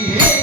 Yeah.